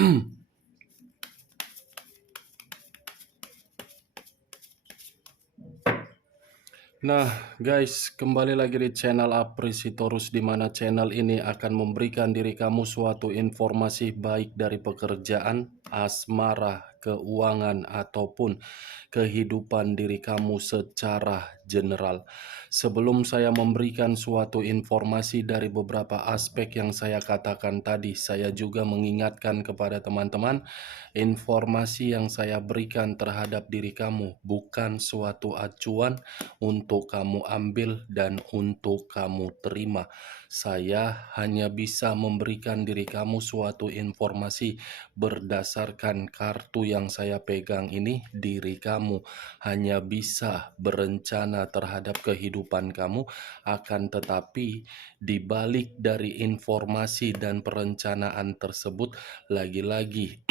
Nah guys, kembali lagi di channel Apresitorus, di mana channel ini akan memberikan diri kamu suatu informasi baik dari pekerjaan, asmara, keuangan, ataupun kehidupan diri kamu secara general. Sebelum saya memberikan suatu informasi dari beberapa aspek yang saya katakan tadi, saya juga mengingatkan kepada teman-teman, informasi yang saya berikan terhadap diri kamu bukan suatu acuan untuk kamu ambil dan untuk kamu terima. Saya hanya bisa memberikan diri kamu suatu informasi berdasarkan kartu yang saya pegang ini. Diri kamu hanya bisa berencana terhadap kehidupan kamu, akan tetapi di balik dari informasi dan perencanaan tersebut, lagi-lagi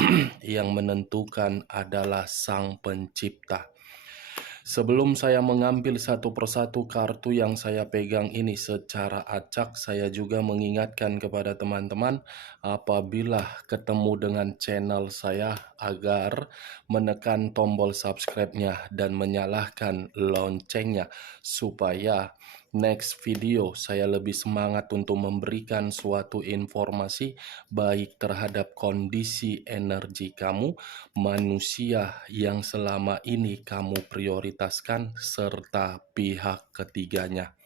yang menentukan adalah Sang Pencipta. Sebelum saya mengambil satu persatu kartu yang saya pegang ini secara acak, saya juga mengingatkan kepada teman-teman apabila ketemu dengan channel saya agar menekan tombol subscribe-nya dan menyalakan loncengnya supaya next video saya lebih semangat untuk memberikan suatu informasi baik terhadap kondisi energi kamu, manusia yang selama ini kamu prioritaskan, serta pihak ketiganya.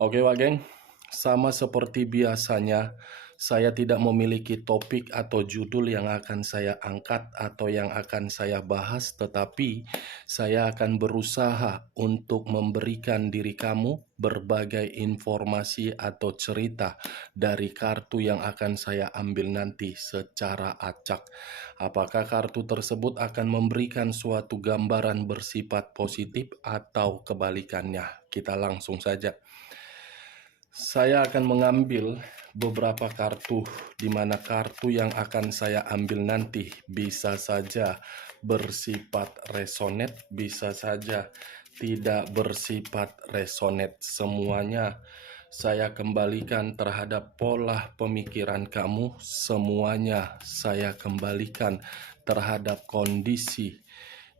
Oke Wak Geng, sama seperti biasanya, saya tidak memiliki topik atau judul yang akan saya angkat atau yang akan saya bahas, tetapi saya akan berusaha untuk memberikan diri kamu berbagai informasi atau cerita dari kartu yang akan saya ambil nanti secara acak. Apakah kartu tersebut akan memberikan suatu gambaran bersifat positif atau kebalikannya? Kita langsung saja. Saya akan mengambil beberapa kartu, di mana kartu yang akan saya ambil nanti bisa saja bersifat resonate, bisa saja tidak bersifat resonate. Semuanya saya kembalikan terhadap pola pemikiran kamu, semuanya saya kembalikan terhadap kondisi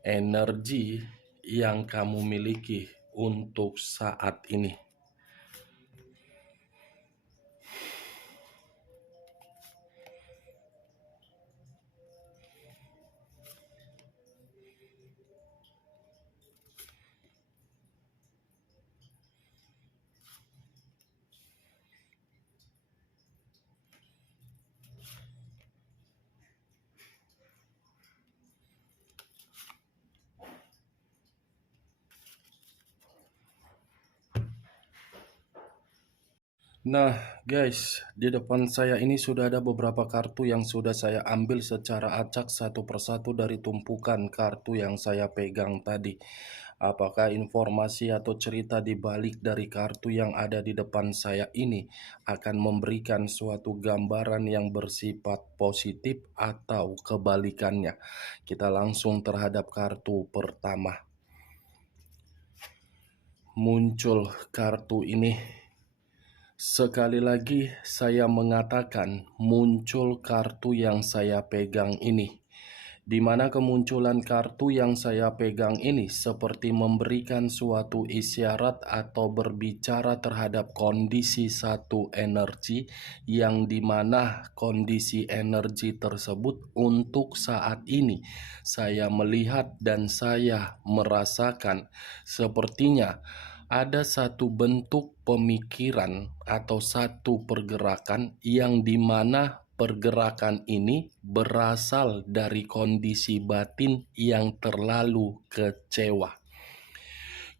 energi yang kamu miliki untuk saat ini. Nah guys, di depan saya ini sudah ada beberapa kartu yang sudah saya ambil secara acak satu persatu dari tumpukan kartu yang saya pegang tadi. Apakah informasi atau cerita di balik dari kartu yang ada di depan saya ini akan memberikan suatu gambaran yang bersifat positif atau kebalikannya? Kita langsung terhadap kartu pertama. Muncul kartu ini. Sekali lagi saya mengatakan muncul kartu yang saya pegang ini, di mana kemunculan kartu yang saya pegang ini seperti memberikan suatu isyarat atau berbicara terhadap kondisi satu energi, yang dimana kondisi energi tersebut untuk saat ini saya melihat dan saya merasakan sepertinya ada satu bentuk pemikiran atau satu pergerakan yang dimana pergerakan ini berasal dari kondisi batin yang terlalu kecewa.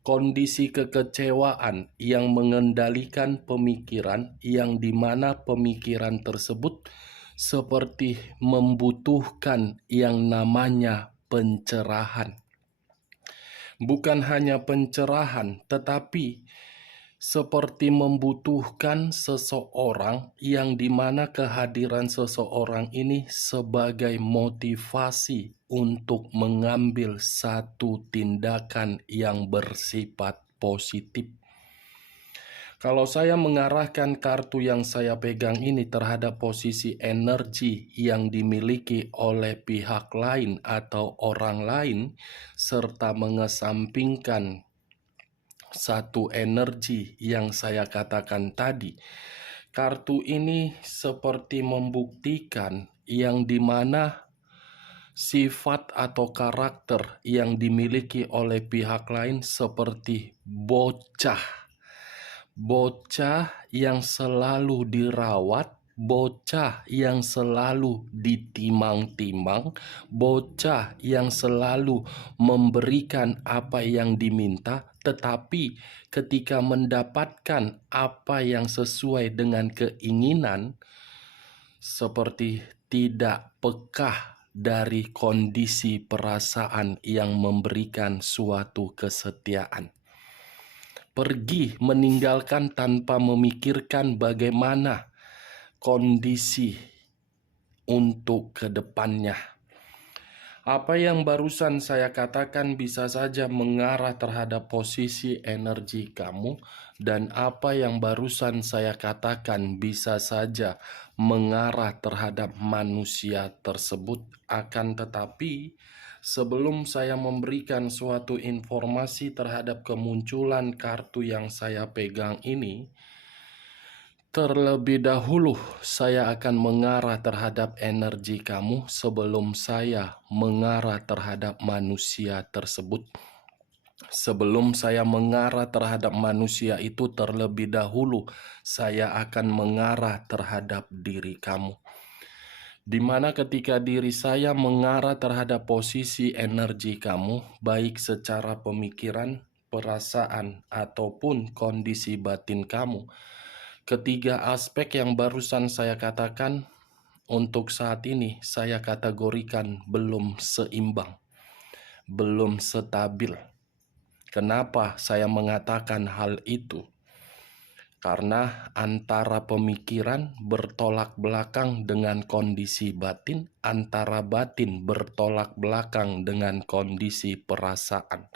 Kondisi kekecewaan yang mengendalikan pemikiran, yang dimana pemikiran tersebut seperti membutuhkan yang namanya pencerahan. Bukan hanya pencerahan, tetapi seperti membutuhkan seseorang yang dimana kehadiran seseorang ini sebagai motivasi untuk mengambil satu tindakan yang bersifat positif. Kalau saya mengarahkan kartu yang saya pegang ini terhadap posisi energi yang dimiliki oleh pihak lain atau orang lain, serta mengesampingkan satu energi yang saya katakan tadi, kartu ini seperti membuktikan yang dimana sifat atau karakter yang dimiliki oleh pihak lain seperti bocah yang selalu dirawat, bocah yang selalu ditimang-timang, bocah yang selalu memberikan apa yang diminta, tetapi ketika mendapatkan apa yang sesuai dengan keinginan, seperti tidak peka dari kondisi perasaan yang memberikan suatu kesetiaan. Pergi meninggalkan tanpa memikirkan bagaimana kondisi untuk kedepannya. Apa yang barusan saya katakan bisa saja mengarah terhadap posisi energi kamu, dan apa yang barusan saya katakan bisa saja mengarah terhadap manusia tersebut. Akan tetapi, sebelum saya memberikan suatu informasi terhadap kemunculan kartu yang saya pegang ini, terlebih dahulu saya akan mengarah terhadap energi kamu sebelum saya mengarah terhadap manusia tersebut. Sebelum saya mengarah terhadap manusia itu, terlebih dahulu saya akan mengarah terhadap diri kamu. Di mana ketika diri saya mengarah terhadap posisi energi kamu, baik secara pemikiran, perasaan, ataupun kondisi batin kamu, ketiga aspek yang barusan saya katakan untuk saat ini saya kategorikan belum seimbang, belum stabil. Kenapa saya mengatakan hal itu? Karena antara pemikiran bertolak belakang dengan kondisi batin, antara batin bertolak belakang dengan kondisi perasaan.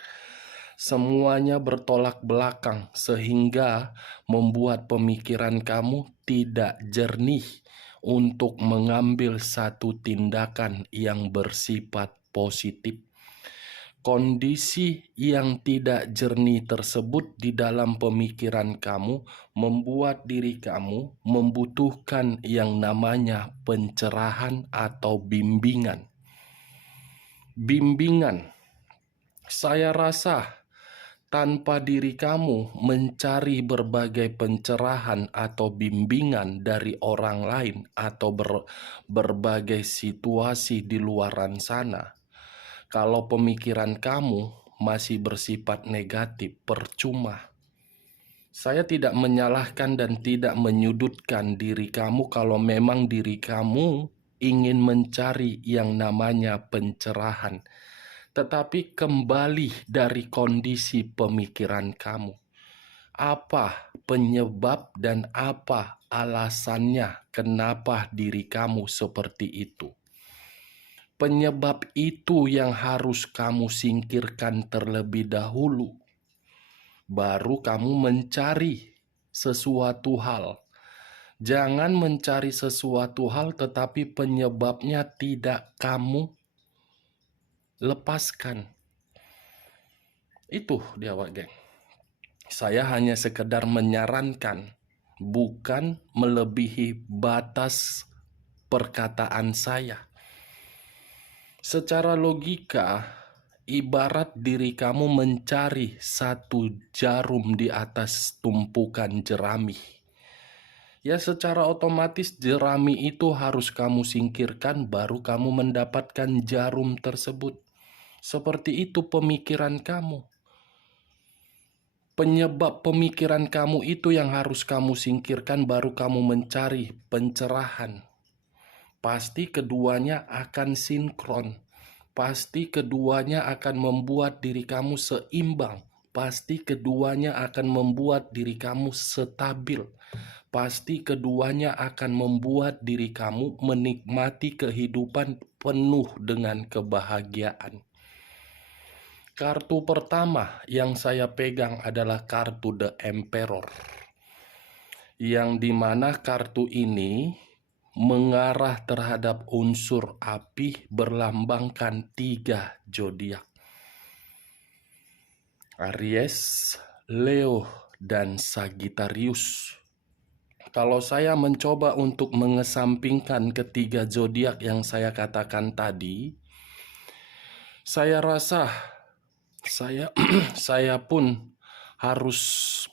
Semuanya bertolak belakang sehingga membuat pemikiran kamu tidak jernih untuk mengambil satu tindakan yang bersifat positif. Kondisi yang tidak jernih tersebut di dalam pemikiran kamu membuat diri kamu membutuhkan yang namanya pencerahan atau bimbingan. Bimbingan, saya rasa tanpa diri kamu mencari berbagai pencerahan atau bimbingan dari orang lain atau berbagai situasi di luaran sana, kalau pemikiran kamu masih bersifat negatif, percuma. Saya tidak menyalahkan dan tidak menyudutkan diri kamu kalau memang diri kamu ingin mencari yang namanya pencerahan. Tetapi kembali dari kondisi pemikiran kamu. Apa penyebab dan apa alasannya kenapa diri kamu seperti itu? Penyebab itu yang harus kamu singkirkan terlebih dahulu. Baru kamu mencari sesuatu hal. Jangan mencari sesuatu hal tetapi penyebabnya tidak kamu lepaskan. Itu dia, Wak Geng. Saya hanya sekedar menyarankan, bukan melebihi batas perkataan saya. Secara logika, ibarat diri kamu mencari satu jarum di atas tumpukan jerami. Ya, secara otomatis jerami itu harus kamu singkirkan baru kamu mendapatkan jarum tersebut. Seperti itu pemikiran kamu. Penyebab pemikiran kamu itu yang harus kamu singkirkan baru kamu mencari pencerahan. Pasti keduanya akan sinkron. Pasti keduanya akan membuat diri kamu seimbang. Pasti keduanya akan membuat diri kamu stabil. Pasti keduanya akan membuat diri kamu menikmati kehidupan penuh dengan kebahagiaan. Kartu pertama yang saya pegang adalah kartu The Emperor. yang dimana kartu ini mengarah terhadap unsur api berlambangkan 3 zodiak. Aries, Leo, dan Sagittarius. Kalau saya mencoba untuk mengesampingkan ketiga zodiak yang saya katakan tadi, saya rasa saya pun harus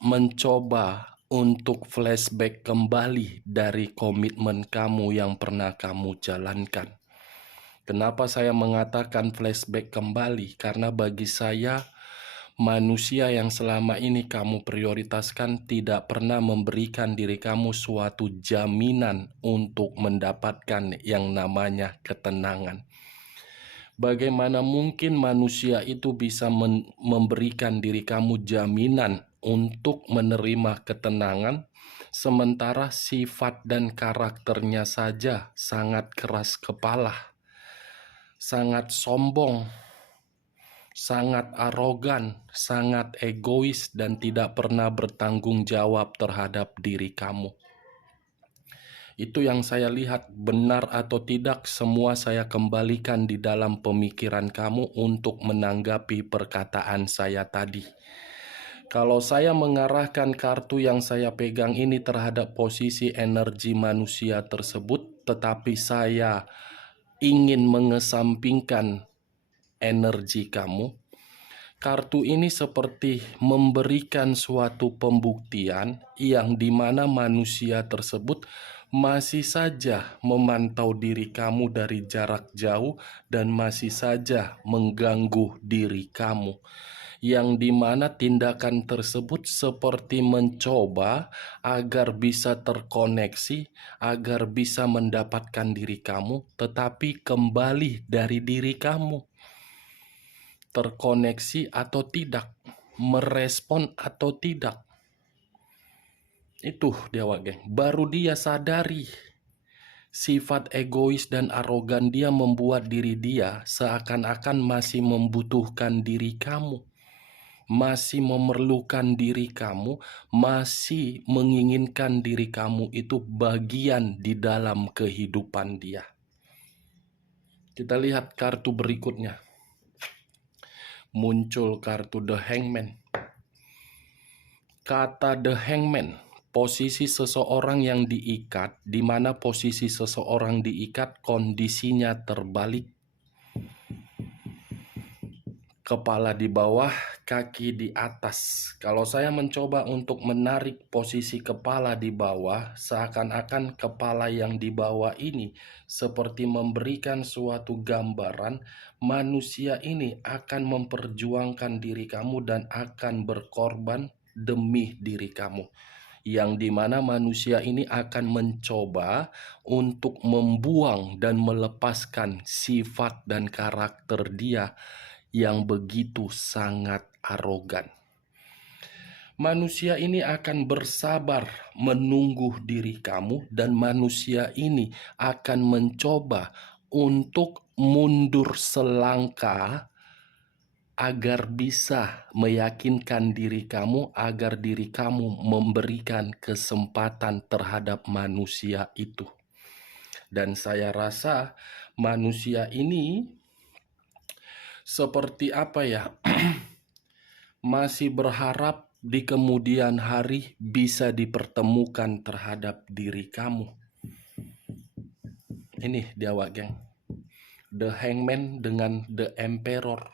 mencoba untuk flashback kembali dari komitmen kamu yang pernah kamu jalankan. Kenapa saya mengatakan flashback kembali? Karena bagi saya, manusia yang selama ini kamu prioritaskan tidak pernah memberikan diri kamu suatu jaminan untuk mendapatkan yang namanya ketenangan. Bagaimana mungkin manusia itu bisa memberikan diri kamu jaminan untuk menerima ketenangan, sementara sifat dan karakternya saja sangat keras kepala, sangat sombong, sangat arogan, sangat egois, dan tidak pernah bertanggung jawab terhadap diri kamu. Itu yang saya lihat, benar atau tidak semua saya kembalikan di dalam pemikiran kamu untuk menanggapi perkataan saya tadi. Kalau saya mengarahkan kartu yang saya pegang ini terhadap posisi energi manusia tersebut, tetapi saya ingin mengesampingkan energi kamu, kartu ini seperti memberikan suatu pembuktian yang dimana manusia tersebut masih saja memantau diri kamu dari jarak jauh dan masih saja mengganggu diri kamu. Yang dimana tindakan tersebut seperti mencoba agar bisa terkoneksi, agar bisa mendapatkan diri kamu, tetapi kembali dari diri kamu. Terkoneksi atau tidak, merespon atau tidak. Itu dia geng. Baru dia sadari sifat egois dan arogan dia membuat diri dia seakan-akan masih membutuhkan diri kamu, masih memerlukan diri kamu, masih menginginkan diri kamu itu bagian di dalam kehidupan dia. Kita lihat kartu berikutnya. Muncul kartu The Hangman. Kata The Hangman, posisi seseorang yang diikat, di mana posisi seseorang diikat kondisinya terbalik. Kepala di bawah, kaki di atas. Kalau saya mencoba untuk menarik posisi kepala di bawah, seakan-akan kepala yang di bawah ini seperti memberikan suatu gambaran manusia ini akan memperjuangkan diri kamu dan akan berkorban demi diri kamu, yang dimana manusia ini akan mencoba untuk membuang dan melepaskan sifat dan karakter dia yang begitu sangat arogan. Manusia ini akan bersabar menunggu diri kamu, dan manusia ini akan mencoba untuk mundur selangkah agar bisa meyakinkan diri kamu, agar diri kamu memberikan kesempatan terhadap manusia itu. Dan saya rasa manusia ini seperti apa ya, masih berharap di kemudian hari bisa dipertemukan terhadap diri kamu. Ini dia geng, The Hangman dengan The Emperor.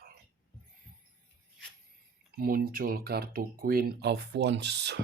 Muncul kartu Queen of Wands,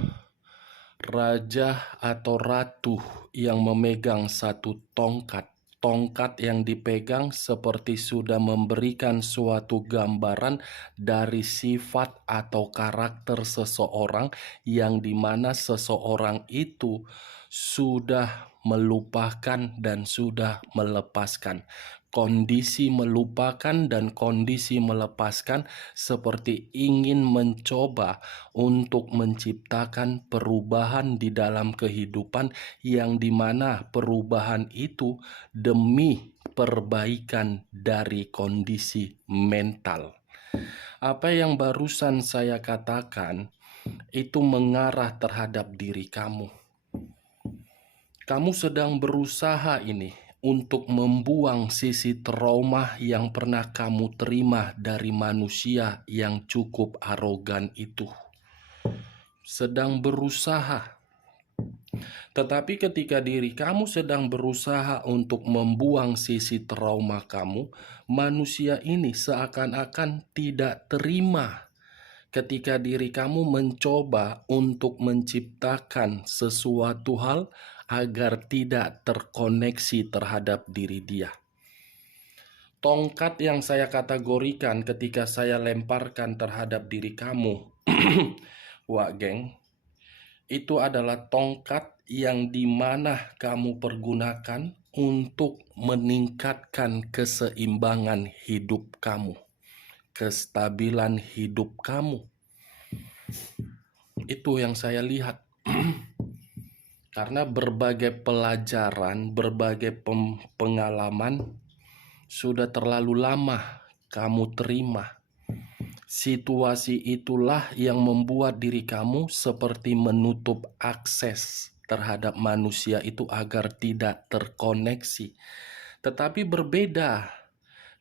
raja atau ratu yang memegang satu tongkat. Tongkat yang dipegang seperti sudah memberikan suatu gambaran dari sifat atau karakter seseorang, yang dimana seseorang itu sudah melupakan dan sudah melepaskan. Kondisi melupakan dan kondisi melepaskan seperti ingin mencoba untuk menciptakan perubahan di dalam kehidupan, yang dimana perubahan itu demi perbaikan dari kondisi mental. Apa yang barusan saya katakan itu mengarah terhadap diri kamu. Kamu sedang berusaha ini untuk membuang sisi trauma yang pernah kamu terima dari manusia yang cukup arogan itu. Sedang berusaha. Tetapi ketika diri kamu sedang berusaha untuk membuang sisi trauma kamu, manusia ini seakan-akan tidak terima ketika diri kamu mencoba untuk menciptakan sesuatu hal agar tidak terkoneksi terhadap diri dia. Tongkat yang saya kategorikan ketika saya lemparkan terhadap diri kamu, wak geng, itu adalah tongkat yang dimana kamu pergunakan untuk meningkatkan keseimbangan hidup kamu, kestabilan hidup kamu. Itu yang saya lihat. Karena berbagai pelajaran, berbagai pengalaman sudah terlalu lama kamu terima. Situasi itulah yang membuat diri kamu seperti menutup akses terhadap manusia itu agar tidak terkoneksi. Tetapi berbeda,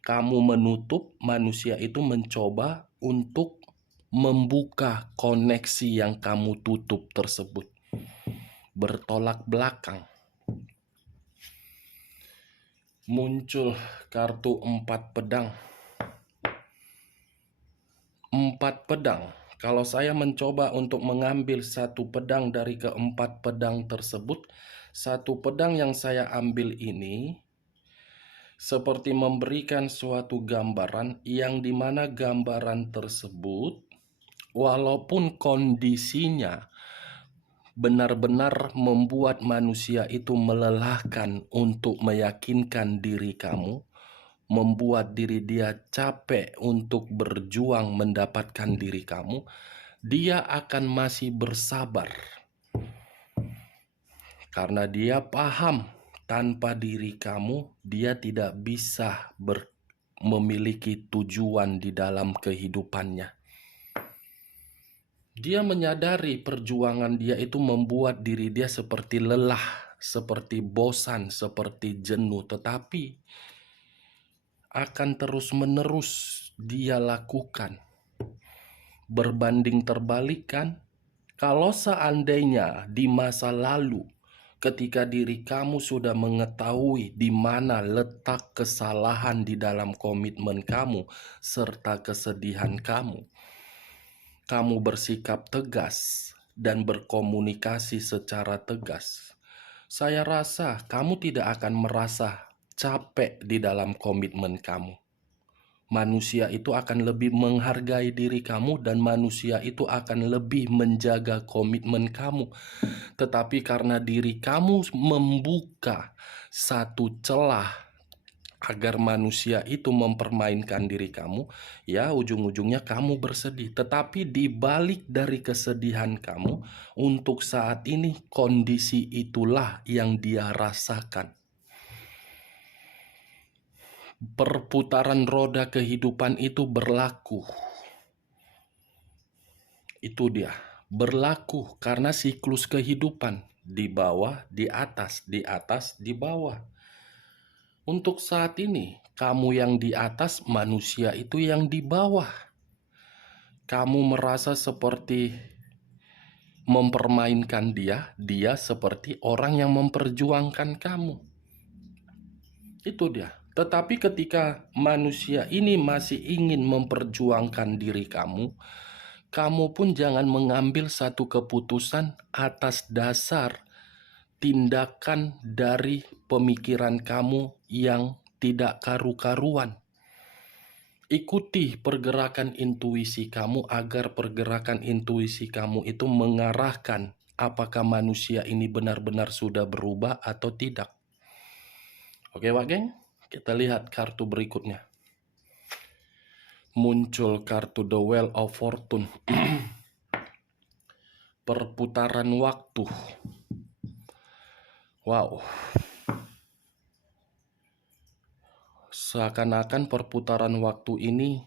kamu menutup, manusia itu mencoba untuk membuka koneksi yang kamu tutup tersebut. Bertolak belakang. Muncul kartu 4 pedang. 4 pedang. Kalau saya mencoba untuk mengambil satu pedang dari keempat pedang tersebut, satu pedang yang saya ambil ini seperti memberikan suatu gambaran yang dimana gambaran tersebut walaupun kondisinya benar-benar membuat manusia itu melelahkan untuk meyakinkan diri kamu, membuat diri dia capek untuk berjuang mendapatkan diri kamu, dia akan masih bersabar. Karena dia paham tanpa diri kamu, dia tidak bisa memiliki tujuan di dalam kehidupannya. Dia menyadari perjuangan dia itu membuat diri dia seperti lelah, seperti bosan, seperti jenuh, tetapi akan terus-menerus dia lakukan. Berbanding terbalikan, kalau seandainya di masa lalu ketika diri kamu sudah mengetahui di mana letak kesalahan di dalam komitmen kamu serta kesedihan kamu, kamu bersikap tegas dan berkomunikasi secara tegas, saya rasa kamu tidak akan merasa capek di dalam komitmen kamu. Manusia itu akan lebih menghargai diri kamu dan manusia itu akan lebih menjaga komitmen kamu. Tetapi karena diri kamu membuka satu celah agar manusia itu mempermainkan diri kamu, ya ujung-ujungnya kamu bersedih. Tetapi di balik dari kesedihan kamu, untuk saat ini kondisi itulah yang dia rasakan. Perputaran roda kehidupan itu berlaku. Itu dia, berlaku karena siklus kehidupan. Di bawah, di atas, di atas, di bawah. Untuk saat ini, kamu yang di atas, manusia itu yang di bawah. Kamu merasa seperti mempermainkan dia, dia seperti orang yang memperjuangkan kamu. Itu dia. Tetapi ketika manusia ini masih ingin memperjuangkan diri kamu, kamu pun jangan mengambil satu keputusan atas dasar tindakan dari pemikiran kamu yang tidak karu-karuan. Ikuti pergerakan intuisi kamu agar pergerakan intuisi kamu itu mengarahkan apakah manusia ini benar-benar sudah berubah atau tidak. Oke, Wak Geng? Kita lihat kartu berikutnya. Muncul kartu The Wheel of Fortune. Perputaran waktu. Wow. Seakan-akan perputaran waktu ini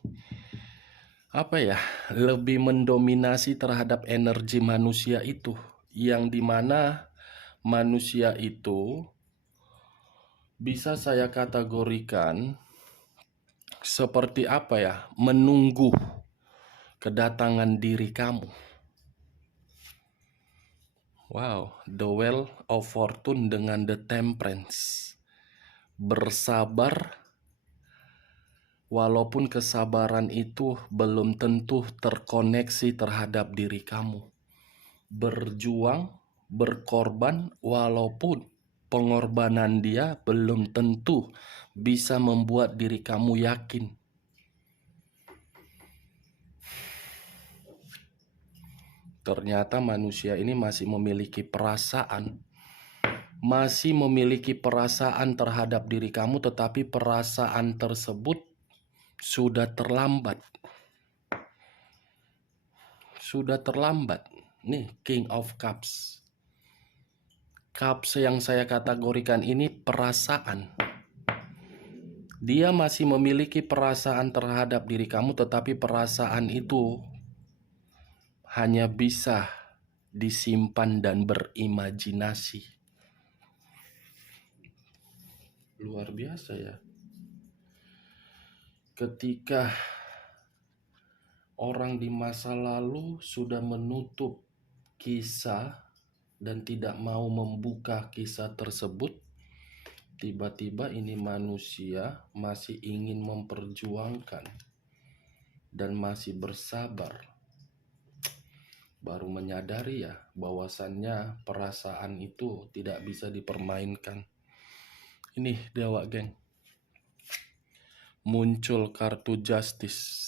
lebih mendominasi terhadap energi manusia itu, yang dimana manusia itu bisa saya kategorikan seperti apa ya? Menunggu kedatangan diri kamu. Wow, the Wheel of Fortune dengan the Temperance. Bersabar, walaupun kesabaran itu belum tentu terkoneksi terhadap diri kamu. Berjuang, berkorban, walaupun pengorbanan dia belum tentu bisa membuat diri kamu yakin. Ternyata manusia ini masih memiliki perasaan. Masih memiliki perasaan terhadap diri kamu, tetapi perasaan tersebut sudah terlambat. Sudah terlambat. Nih, King of Cups. Cups yang saya kategorikan ini perasaan. Dia masih memiliki perasaan terhadap diri kamu, tetapi perasaan itu hanya bisa disimpan dan berimajinasi. Luar biasa ya. Ketika orang di masa lalu sudah menutup kisah dan tidak mau membuka kisah tersebut, tiba-tiba ini manusia masih ingin memperjuangkan dan masih bersabar. Baru menyadari ya bahwasannya perasaan itu tidak bisa dipermainkan. Ini Dewa geng. Muncul kartu Justice.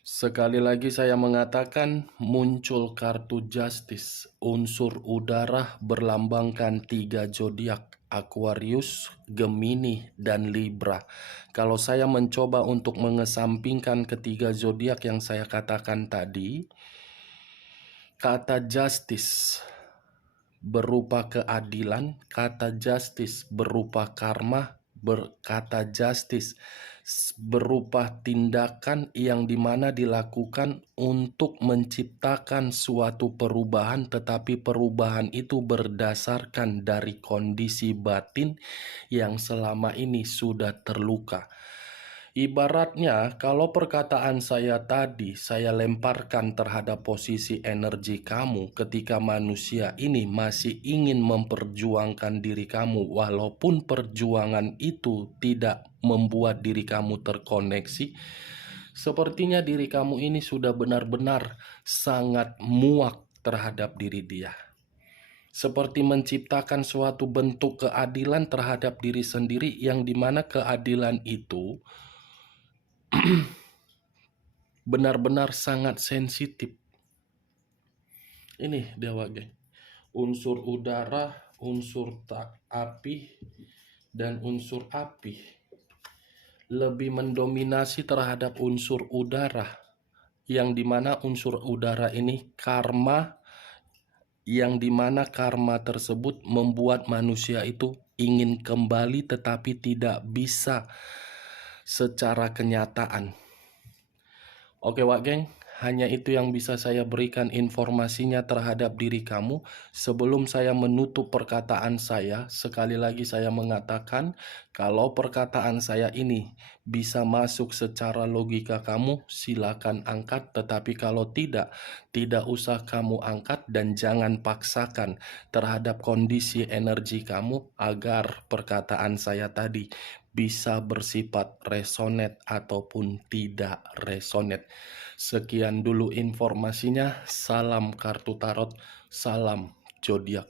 Sekali lagi saya mengatakan muncul kartu Justice. Unsur udara berlambangkan 3 zodiak, Aquarius, Gemini, dan Libra. Kalau saya mencoba untuk mengesampingkan ketiga zodiak yang saya katakan tadi, kata justice berupa keadilan, kata justice berupa karma, berkata justice berupa tindakan yang dimana dilakukan untuk menciptakan suatu perubahan, tetapi perubahan itu berdasarkan dari kondisi batin yang selama ini sudah terluka. Ibaratnya kalau perkataan saya tadi saya lemparkan terhadap posisi energi kamu ketika manusia ini masih ingin memperjuangkan diri kamu, walaupun perjuangan itu tidak membuat diri kamu terkoneksi, sepertinya diri kamu ini sudah benar-benar sangat muak terhadap diri dia. Seperti menciptakan suatu bentuk keadilan terhadap diri sendiri yang dimana keadilan itu benar-benar sangat sensitif. Ini Dewa geng. Unsur udara, unsur api, dan unsur api lebih mendominasi terhadap unsur udara, yang dimana unsur udara ini karma, yang dimana karma tersebut membuat manusia itu ingin kembali tetapi tidak bisa secara kenyataan. Oke Wak geng, hanya itu yang bisa saya berikan informasinya terhadap diri kamu. Sebelum saya menutup perkataan saya, sekali lagi saya mengatakan kalau perkataan saya ini bisa masuk secara logika kamu, silakan angkat. Tetapi kalau tidak usah kamu angkat dan jangan paksakan terhadap kondisi energi kamu agar perkataan saya tadi bisa bersifat resonate ataupun tidak resonate. Sekian dulu informasinya. Salam kartu tarot, salam zodiak.